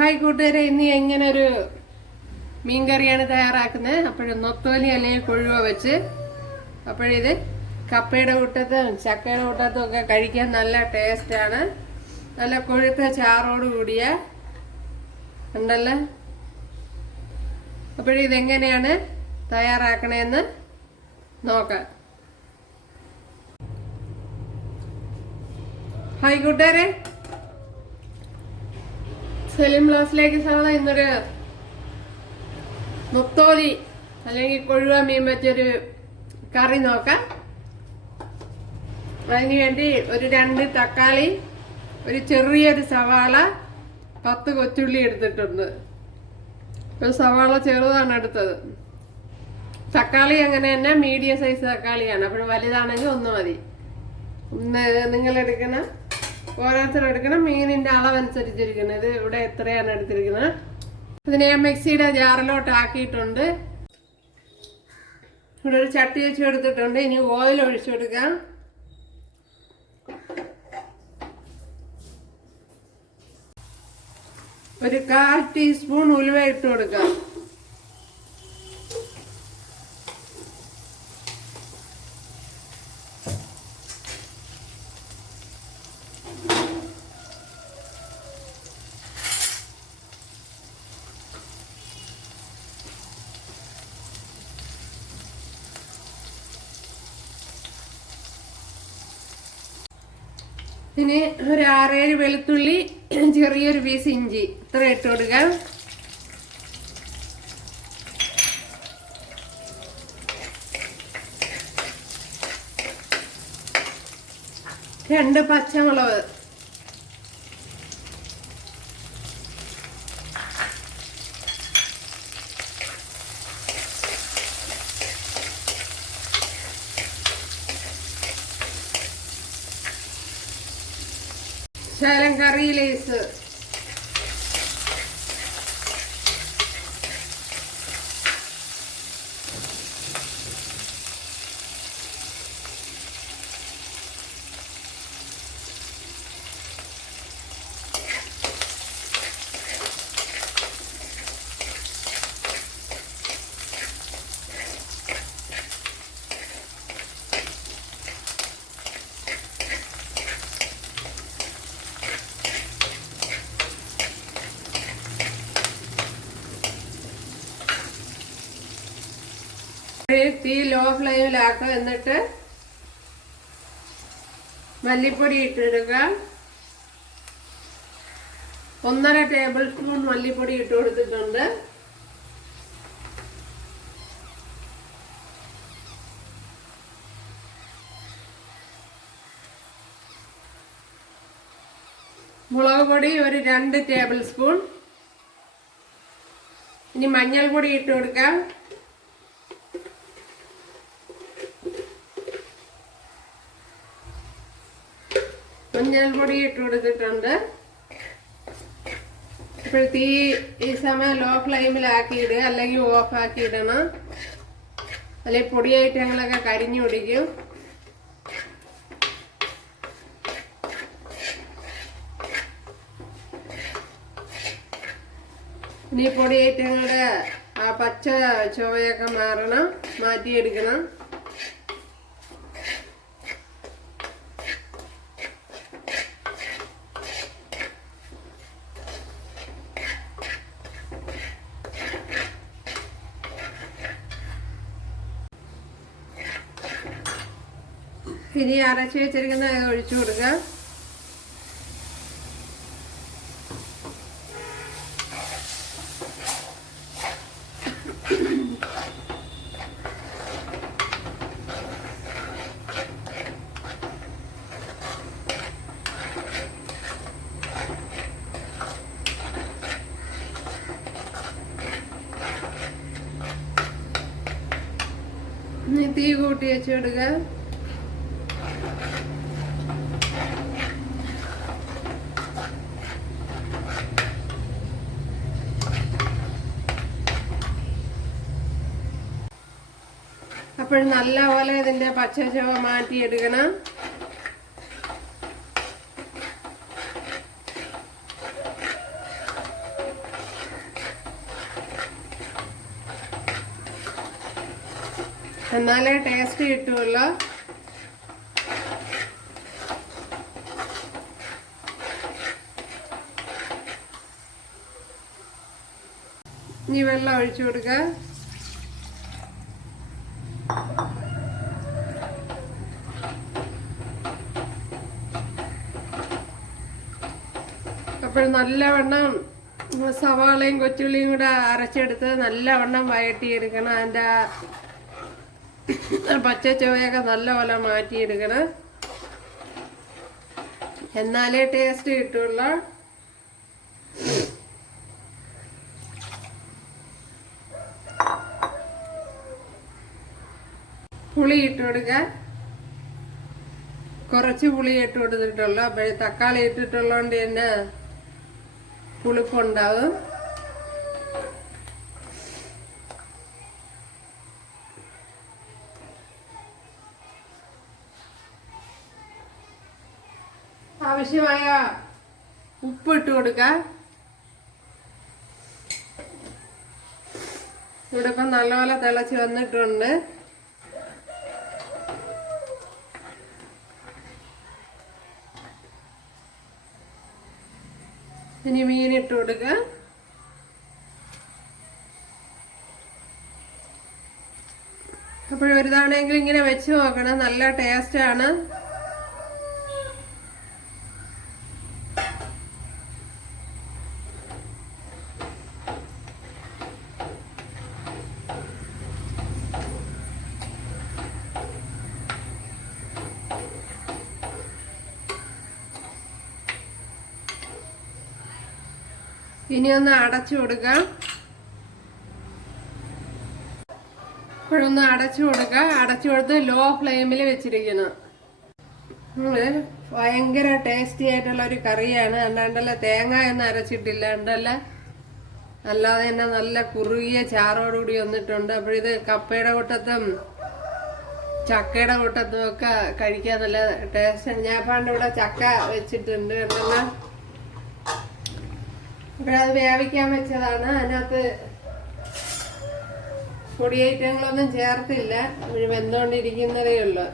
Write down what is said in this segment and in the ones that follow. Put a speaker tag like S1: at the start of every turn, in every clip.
S1: Hi കൂട്ടുകാരെ ഇന്ന് എങ്ങനെ ഒരു മീൻകറിയാണ് തയ്യാറാക്കുന്നത് അപ്പോഴും നൊത്തോലി അല്ലെങ്കിൽ കൊഴുവ വെച്ച് അപ്പോഴിത് കപ്പയുടെ കൂട്ടത്തും ചക്കയുടെ കൂട്ടത്തും ഒക്കെ കഴിക്കാൻ നല്ല ടേസ്റ്റാണ്. നല്ല കൊഴുത്ത ചാറോട് കൂടിയ ഉണ്ടല്ലോ. അപ്പോഴിതെങ്ങനെയാണ് തയ്യാറാക്കണേന്ന് നോക്കാം. ഹായ് കൂട്ടുകാരെ. സലീം ബ്ലാസിലേക്ക് സ്വാഗതം. ഇന്നൊരു മുത്തോലി അല്ലെങ്കിൽ കൊഴുവ മീൻ വെച്ചൊരു കറി നോക്കാം. അതിന് വേണ്ടി ഒരു രണ്ട് തക്കാളി ഒരു ചെറിയൊരു സവാള പത്ത് കൊച്ചുള്ളി എടുത്തിട്ടുണ്ട്. ഒരു സവാള ചെറുതാണ് എടുത്തത്. തക്കാളി അങ്ങനെ തന്നെ മീഡിയം സൈസ് തക്കാളിയാണ്. അപ്പോൾ വലുതാണെങ്കിൽ ഒന്ന് മതി. നിങ്ങൾ എടുക്കുന്ന ഓരോരുത്തർ എടുക്കണം മീനിന്റെ അളവനുസരിച്ചിരിക്കുന്നത്. ഇത് ഇവിടെ എത്രയാണ് എടുത്തിരിക്കുന്നത്? ഇതിനെ ഞാൻ മിക്സിയുടെ ജാറിലോട്ട് ആക്കിയിട്ടുണ്ട്. ഇവിടെ ഒരു ചട്ടി വെച്ച് എടുത്തിട്ടുണ്ട്. ഇനി ഓയിൽ ഒഴിച്ചു കൊടുക്കാം. ഒരു കാൽ ടീസ്പൂൺ ഉലുവ ഇട്ട് കൊടുക്കാം. ഇനി ഒരു ആറേഴ് വെളുത്തുള്ളി ചെറിയൊരു പീസ് ഇഞ്ചി. ഇത്ര ഇട്ട് കൊടുക്ക രണ്ട് പച്ചമുളക്. ശകലം കറി ലേസ് തീ ലോ ഫ്ലെയിമിലാക്കുക എന്നിട്ട് മല്ലിപ്പൊടി ഇട്ടിടുക. ഒന്നര ടേബിൾ സ്പൂൺ മല്ലിപ്പൊടി ഇട്ട് കൊടുത്തിട്ടുണ്ട്. മുളക് പൊടി ഒരു രണ്ട് ടേബിൾ സ്പൂൺ ഇനി മഞ്ഞൾപ്പൊടി ഇട്ട് കൊടുക്കാം. മഞ്ഞൾപ്പൊടി ഇട്ട് കൊടുത്തിട്ടുണ്ട്. ഇപ്പോൾ തീ ഈ സമയം ലോ ഫ്ലെയിമിലാക്കിയിടുക അല്ലെങ്കിൽ ഓഫ് ഇടണം അല്ലെങ്കിൽ പൊടിയായിട്ട് ഞങ്ങളൊക്കെ കരിഞ്ഞു പിടിക്കും. ഇനി പൊടിയായിട്ട് ഞങ്ങളുടെ ആ പച്ച ചുവയൊക്കെ മാറണം മാറ്റിയെടുക്കണം. ഇനി അരച്ച് വെച്ചിരിക്കുന്ന ഒഴിച്ചു കൊടുക്കുക. തീ കൂട്ടി വെച്ച് അപ്പോൾ നല്ലപോലെ ഇതിന്റെ പച്ച മാറ്റി മാറ്റിയെടുക്കണം. എന്നാലേ ടേസ്റ്റ് കിട്ടുമല്ലോ ഇനി വെള്ളം ഒഴിച്ചു കൊടുക്കുക. അപ്പോൾ നല്ലവണ്ണം സവാളയും കൊച്ചുള്ളിയും കൂടെ അരച്ചെടുത്ത് നല്ലവണ്ണം വഴട്ടിയെടുക്കണം അതിന്റെ പച്ച ചുവയൊക്കെ നല്ലപോലെ മാറ്റിയെടുക്കണം. എന്നാലേ ടേസ്റ്റ് കിട്ടുള്ളൂ. പുളി ഇട്ട് കൊടുക്കുക കുറച്ച് പുളി ഇട്ട് കൊടുത്തിട്ടുള്ളൂ. അപ്പോഴേ തക്കാളി ഇട്ടിട്ടുള്ളതുകൊണ്ട് തന്നെ പുളിപ്പുണ്ടാവും ആവശ്യമായ ഉപ്പ് ഇട്ട് കൊടുക്കുക ഇവിടെ ഇപ്പം നല്ലപോലെ തിളച്ച് വന്നിട്ടുണ്ട്. ഇനി മീനിട്ട് കൊടുക്കുക അപ്പോഴൊരു തവണയെങ്കിലും ഇങ്ങനെ വെച്ച് നോക്കണം. നല്ല ടേസ്റ്റ് ഇനി ഒന്ന് അടച്ചു കൊടുക്കുക ഇപ്പോഴൊന്ന് അടച്ചു കൊടുക്കുക അടച്ചു കൊടുത്ത് ലോ ഫ്ലെയിമിൽ വെച്ചിരിക്കുന്നു. ഭയങ്കര ടേസ്റ്റി ആയിട്ടുള്ള ഒരു കറിയാണ്. അല്ലാണ്ടല്ല തേങ്ങ ഒന്നും അരച്ചിട്ടില്ല. ഉണ്ടല്ല അല്ലാതെ തന്നെ നല്ല കുറുകിയ ചാറോടുകൂടി വന്നിട്ടുണ്ട്. അപ്പോഴിത് കപ്പയുടെ കൂട്ടത്തും ചക്കയുടെ കൂട്ടത്തും ഒക്കെ കഴിക്കാൻ നല്ല ടേസ്റ്റ് ഞാൻ പണ്ട് ഇവിടെ ചക്ക വെച്ചിട്ടുണ്ട്. ഉണ്ടല്ലോ അപ്പോഴത് വേവിക്കാൻ വെച്ചതാണ്. അതിനകത്ത് പൊടി ഐറ്റങ്ങളൊന്നും ചേർത്തില്ല. ഇപ്പോഴും വെന്തുകൊണ്ടിരിക്കുന്നതേ ഉള്ളു.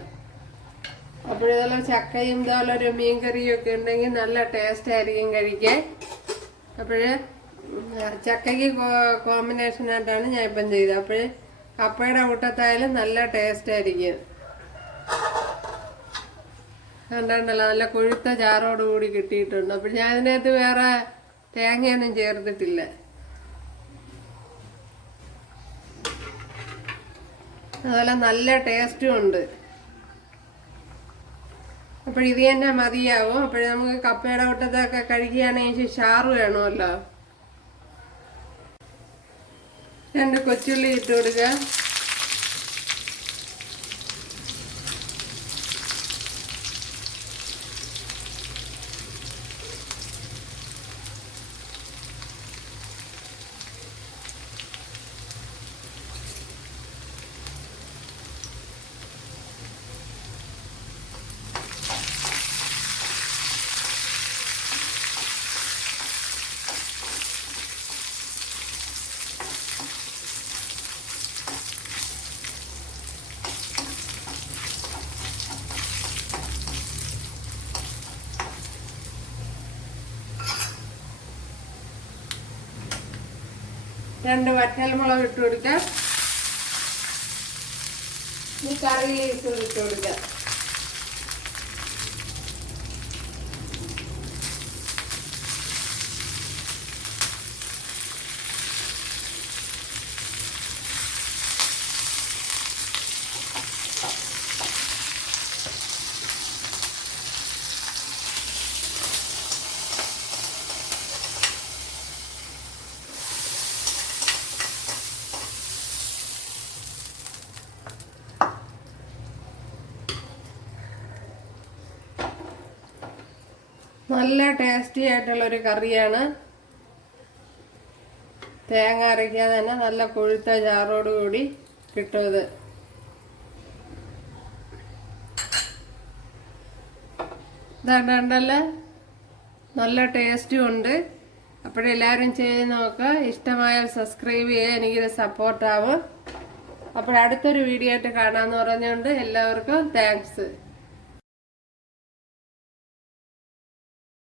S1: അപ്പോഴിതുപോലെ ചക്കയും ഇതുപോലെ ഒരു മീൻ കറിയും ഒക്കെ ഉണ്ടെങ്കിൽ നല്ല ടേസ്റ്റ് ആയിരിക്കും കഴിക്കാൻ. അപ്പോഴ് ചക്കയ്ക്ക് കോമ്പിനേഷൻ ആയിട്ടാണ് ഞാൻ ഇപ്പം ചെയ്തത്. അപ്പോഴ് കപ്പയുടെ കൂട്ടത്തായാലും നല്ല ടേസ്റ്റ് ആയിരിക്കും. കണ്ടല്ലോ നല്ല കൊഴുത്ത ചാറോട് കൂടി കിട്ടിയിട്ടുണ്ട്. അപ്പോൾ ഞാൻ ഇതിനകത്ത് വേറെ തേങ്ങയൊന്നും ചേർത്തിട്ടില്ല. അതുപോലെ നല്ല ടേസ്റ്റും ഉണ്ട്. അപ്പോൾ ഇത് തന്നെ മതിയാവും. അപ്പോഴേ നമുക്ക് കപ്പയുടെ കൂട്ടത്തൊക്കെ കഴിക്കുകയാണെങ്കിൽ ഷാറ് വേണമല്ലോ. രണ്ട് കൊച്ചുള്ളി ഇട്ട് കൊടുക്കുക രണ്ട് വറ്റൽമുളക് ഇട്ട് കൊടുക്കാം. ഈ കറി ഇട്ട് ഇട്ട് കൊടുക്കാം. നല്ല ടേസ്റ്റി ആയിട്ടുള്ള ഒരു കറിയാണ്. തേങ്ങ അരയ്ക്കാതെ തന്നെ നല്ല കൊഴുത്ത ചാറോട് കൂടി കിട്ടും ഇത്. ഇതാണ്ടല്ലേ നല്ല ടേസ്റ്റും ഉണ്ട്. അപ്പോഴെല്ലാവരും ചെയ്ത് നോക്കുക ഇഷ്ടമായാൽ സബ്സ്ക്രൈബ് ചെയ്യുക എനിക്കിത് സപ്പോർട്ടാവും അപ്പോഴടുത്തൊരു വീഡിയോ ആയിട്ട് കാണാമെന്ന് പറഞ്ഞുകൊണ്ട് എല്ലാവർക്കും താങ്ക്സ്